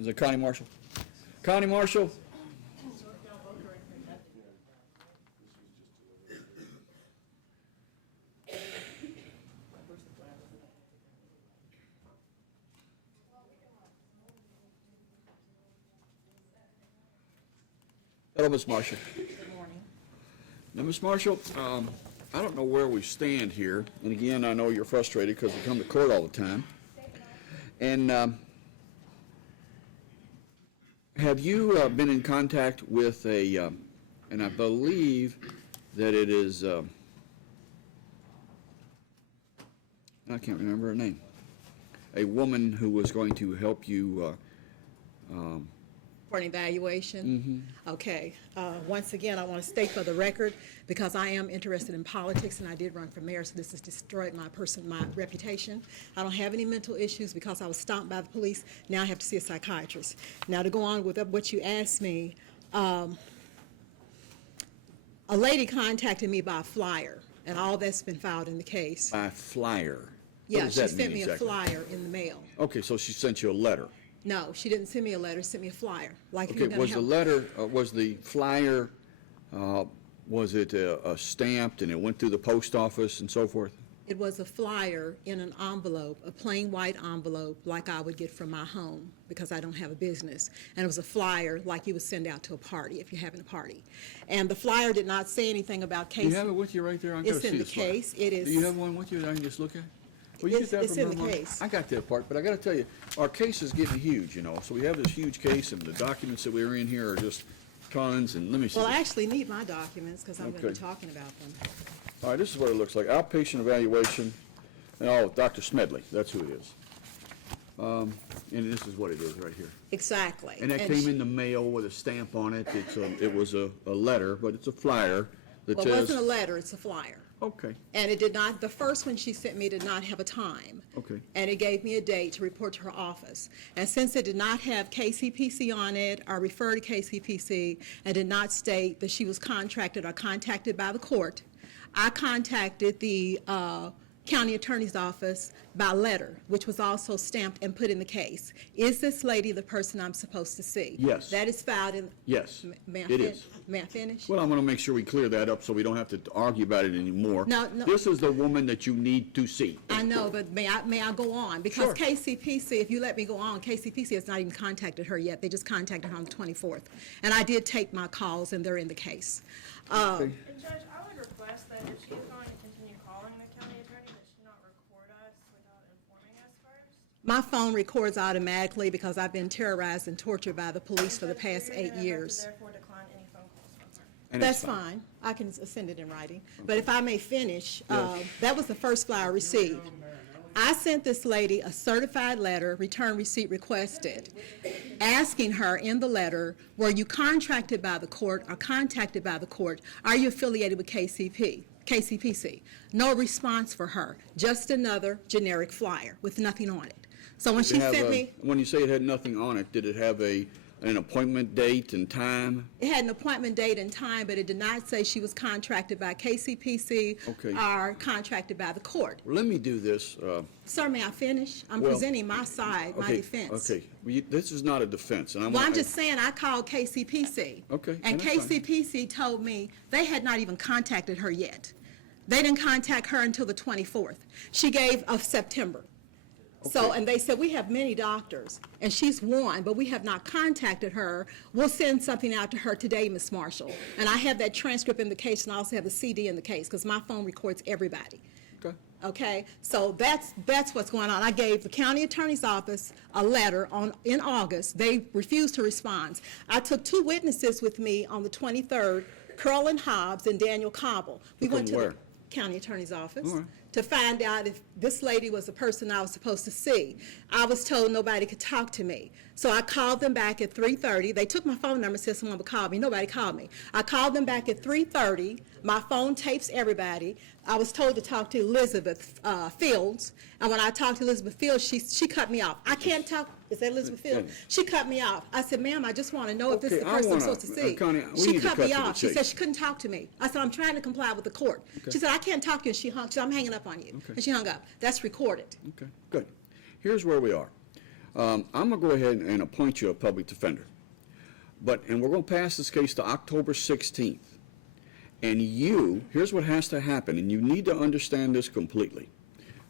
Is it Connie Marshall? Connie Marshall? Hello, Ms. Marshall. Good morning. Now, Ms. Marshall, I don't know where we stand here, and again, I know you're frustrated because you come to court all the time. And have you been in contact with a, and I believe that it is, I can't remember her name, a woman who was going to help you For an evaluation? Okay. Once again, I want to state for the record, because I am interested in politics and I did run for mayor, so this has destroyed my reputation. I don't have any mental issues because I was stopped by the police. Now I have to see a psychiatrist. Now to go on with what you asked me, a lady contacted me by flyer, and all that's been filed in the case. by flyer. What Yeah, does she that sent mean me exactly? a flyer in the mail. Okay, so she sent you a letter. No, she didn't send me a letter, she sent me a flyer. Like if Okay, you're gonna was the have- letter, was the flyer, was it stamped and it went through the post office and so forth? It was a flyer in an envelope, a plain white envelope, like I would get from my home, because I don't have a business. And it was a flyer like you would send out to a party if you're having a party. And the flyer did not say anything about Do you case. have it with you right there? I'm gonna It's see in the this flyer. case. It is. Do you have one with you that I can just look at? Will you It's- get that it's from in her, the Mark? case. I got that part, but I gotta tell you, our case is getting huge, you know, so we have this huge case and the documents that we're in here are just tons, and let me see. Well, I this. actually need my documents because I'm going to Okay. be talking about them. All right, this is what it looks like, outpatient evaluation, oh, Dr. Smedley, that's who it is. And this is what it is right here. Exactly. And that came in the mail with a stamp on it. It was a letter, but it's a flyer that Well, it says. wasn't a letter, it's a flyer. Okay, And it did not, the first one she sent me did not have a time. okay. And it gave me a date to report to her office. And since it did not have KCPC on it, or refer to KCPC, and did not state that she was contracted or contacted by the court, I contacted the county attorney's office by letter, which was also stamped and put in the case. Is this lady the person I'm supposed to see? Yes. That is filed in. Yes, May I it fin- is. May I finish? Well, I want to make sure we clear that up so we don't have to argue about it anymore. No. This is the woman that you need to see. I know, but may I go on? Because Sure. KCPC, if you let me go on, KCPC has not even contacted her yet. They just contacted her on the 24th. And I did take my calls, and they're in the case. Okay. And Judge, I would request that if she is going to continue calling the county attorney, that she not record us without informing us first. My phone records automatically because I've been terrorized and tortured by the police for the Judge, past you're 8 gonna have to years. therefore decline any phone calls from her. And That's it's fine. I can send it in writing. But if I may finish, Yes. that was the first flyer I received. I sent this lady a certified letter, return receipt requested, asking her in the letter, were you contracted by the court or contacted by the court? Are you affiliated with KCPC? No response for her, just another generic flyer with nothing on it. So when she Did it have sent a- me, When you say it had nothing on it, did it have an appointment date and time? it had an appointment date and time, but it did not say she was contracted by KCPC Okay. or contracted by the court. Well, let me do this. Sir, may I finish? I'm Well, presenting my side, my Okay, defense. Okay, this is not a defense, and I'm. Well, I'm just saying, I called KCPC. Okay, And that's fine. KCPC told me they had not even contacted her yet. They didn't contact her until the 24th. She gave of September. So, Okay. and they said, we have many doctors, and she's one, but we have not contacted her. We'll send something out to her today, Ms. Marshall. And I have that transcript in the case, and I also have the CD in the case, because my phone records everybody. Okay. Okay, so that's what's going on. I gave the county attorney's office a letter in August. They refused to respond. I took 2 witnesses with me on the 23rd, Carolyn Hobbs and Daniel Cobble. We Took went them to where? the county attorney's office All right. to find out if this lady was the person I was supposed to see. I was told nobody could talk to me. So I called them back at 3:30. They took my phone number and said someone would call me. Nobody called me. I called them back at 3:30. My phone tapes everybody. I was told to talk to Elizabeth Fields. And when I talked to Elizabeth Fields, she cut me off. I can't talk. Is that Elizabeth Fields? Yeah. She cut me off. I said, ma'am, I just want to know if this is Okay, the I person I'm wanna- supposed to see. Connie, we She need to cut cut me to the off. She said chase. she couldn't talk to me. I said, I'm trying to comply with the court. Okay. She said, I can't talk to you. And she hung. She said, I'm hanging up on you. Okay. And she hung up. That's recorded. Okay, good. Here's where we are. I'm going to go ahead and appoint you a public defender. And we're going to pass this case to October 16th. And here's what has to happen, and you need to understand this completely.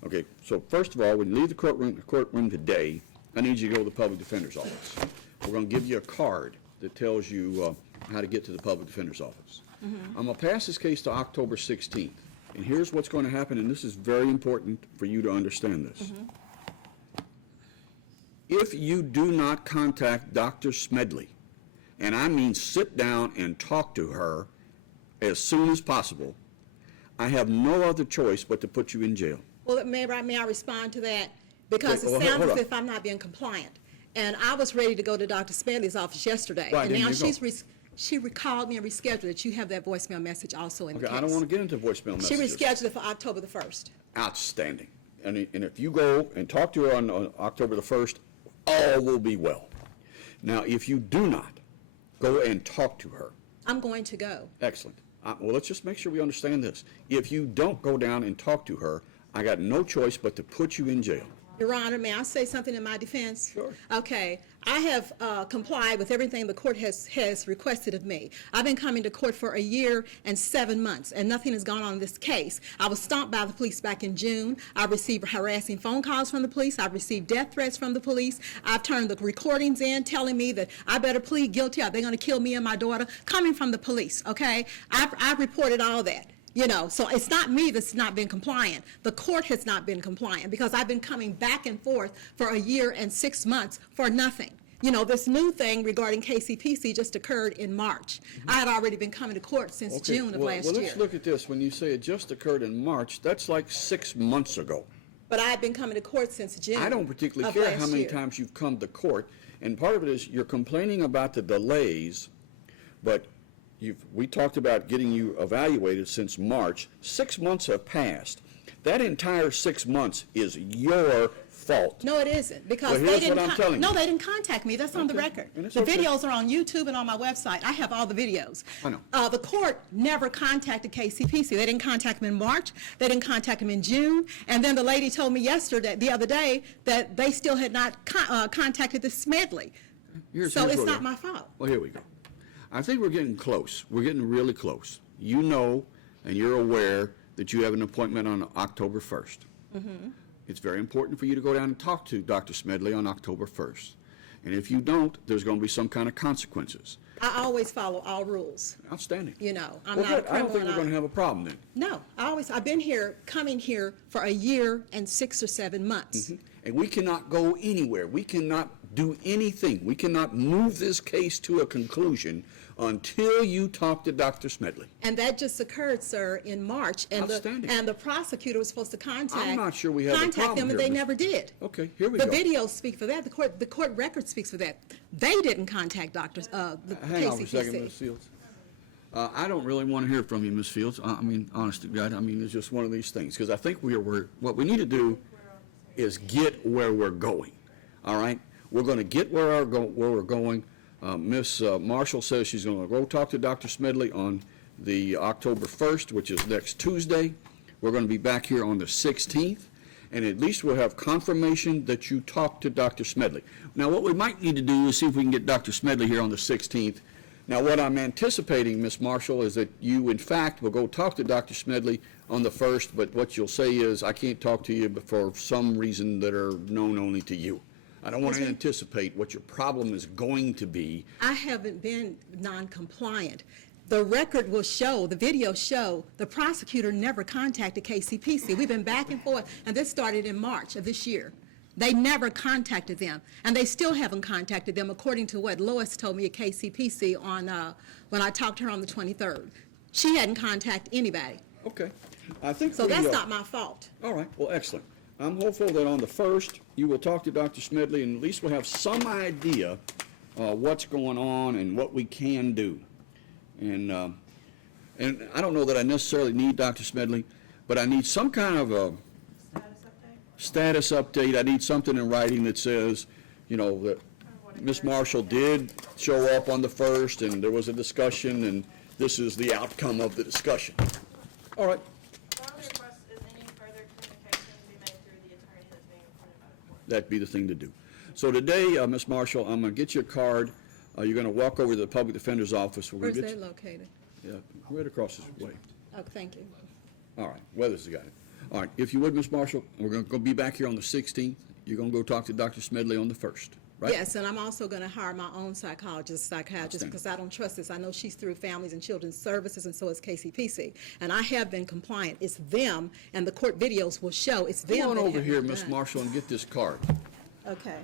Okay, so first of all, when you leave the courtroom today, I need you to go to the public defender's office. We're going to give you a card that tells you how to get to the public defender's office. I'm going to pass this case to October 16th. And here's what's going to happen, and this is very important for you to understand this. If you do not contact Dr. Smedley, and I mean sit down and talk to her as soon as possible, I have no other choice but to put you in jail. Well, may I respond to that? Because Okay, it sounds hold as on. if I'm not being compliant. And I was ready to go to Dr. Smedley's office yesterday. Why And didn't now you go? she recalled me and rescheduled it. You have that voicemail message also in the Okay, case. I don't want to get into voicemail She messages. rescheduled it for October the 1st. Outstanding. And if you go and talk to her on October the 1st, all will be well. Now, if you do not go and talk to her, I'm going to go. excellent. Well, let's just make sure we understand this. If you don't go down and talk to her, I got no choice but to put you in jail. Your Honor, may I say something in my defense? Sure. Okay. I have complied with everything the court has requested of me. I've been coming to court for 1 year and 7 months, and nothing has gone on in this case. I was stopped by the police back in June. I received harassing phone calls from the police. I've received death threats from the police. I've turned the recordings in telling me that I better plead guilty or they're going to kill me and my daughter, coming from the police, okay? I've reported all that. You know, so it's not me that's not been compliant. The court has not been compliant because I've been coming back and forth for 1 year and 6 months for nothing. You know, this new thing regarding KCPC just occurred in March. I had already been coming to court since June of last well, year. let's look at this. When you say it just occurred in March, that's like 6 months ago. But I've been coming to court since June. I don't particularly of care how last many year. times you've come to court, and part of it is you're complaining about the delays, but we talked about getting you evaluated since March. 6 months have passed. That entire 6 months is your fault. No, it isn't, because Well, they here's didn't. what I'm telling you. No, they didn't contact me. That's on the Okay. record. And it's The okay. videos are on YouTube and on my website. I have all the videos. I know. The court never contacted KCPC. They didn't contact me in March. They didn't contact me in June. And then the lady told me the other day, that they still had not contacted the Smedley. Here's So it's what not we- my fault. Well, here we go. I think we're getting close. We're getting really close. You know, and you're aware that you have an appointment on October 1st. It's very important for you to go down and talk to Dr. Smedley on October 1st. And if you don't, there's going to be some kind of consequences. I always follow all rules. Outstanding. You know, I'm Well, not a good. I don't think criminal. we're going to have a problem then. No, I've been coming here for 1 year and 6 or 7 months. And we cannot go anywhere. We cannot do anything. We cannot move this case to a conclusion until you talk to Dr. Smedley. And that just occurred, sir, in March. Outstanding. And the prosecutor was supposed to I'm not sure we have a contact problem them, but here, they Miss- never did. Okay, here we The go. videos speak for that. The court record speaks for that. They didn't contact the Hang on for a second, KCPC. Ms. Fields. I don't really want to hear from you, Ms. Fields. I mean, honest to God, I mean, it's just one of these things. Because I think what we need to do is get where we're going, all right? We're going to get where we're going. Ms. Marshall says she's going to go talk to Dr. Smedley on the October 1st, which is next Tuesday. We're going to be back here on the 16th, and at least we'll have confirmation that you talked to Dr. Smedley. Now, what we might need to do is see if we can get Dr. Smedley here on the 16th. Now, what I'm anticipating, Ms. Marshall, is that you, in fact, will go talk to Dr. Smedley on the 1st, but what you'll say is, I can't talk to you for some reason that are known only to you. I don't want to anticipate what your problem is going to be. I haven't been non-compliant. The record will show, the video show, the prosecutor never contacted KCPC. We've been back and forth, and this started in March of this year. They never contacted them, and they still haven't contacted them, according to what Lois told me at KCPC when I talked to her on the 23rd. She hadn't contacted anybody. Okay. I think So we, that's not my fault. All right, well, excellent. I'm hopeful that on the 1st, you will talk to Dr. Smedley, and at least we'll have some idea what's going on and what we can do. And I don't know that I necessarily need Dr. Smedley, but I need some kind of a status update. I need something in writing that says, you know, that Ms. Marshall did show up on the 1st, and there was a discussion, and this is the outcome of the discussion. All right. My only request is any further communication be made through the attorney that's being appointed by the court. That'd be the thing to do. So today, Ms. Marshall, I'm going to get you a card. You're going to walk over to the public defender's office. We're Where's going to get that located? you, right across this way. Oh, thank you. All right, Weathers has got it. All right, if you would, Ms. Marshall, we're going to be back here on the 16th. You're going to go talk to Dr. Smedley on the 1st, right? Yes, and I'm also going to hire my own psychiatrist, because I don't trust this. I know she's through Families and Children's Services, and so is KCPC. And I have been compliant. It's them, and the court videos will show it's them. Come on that over have here, not Ms. done. Marshall, and get this card. Okay.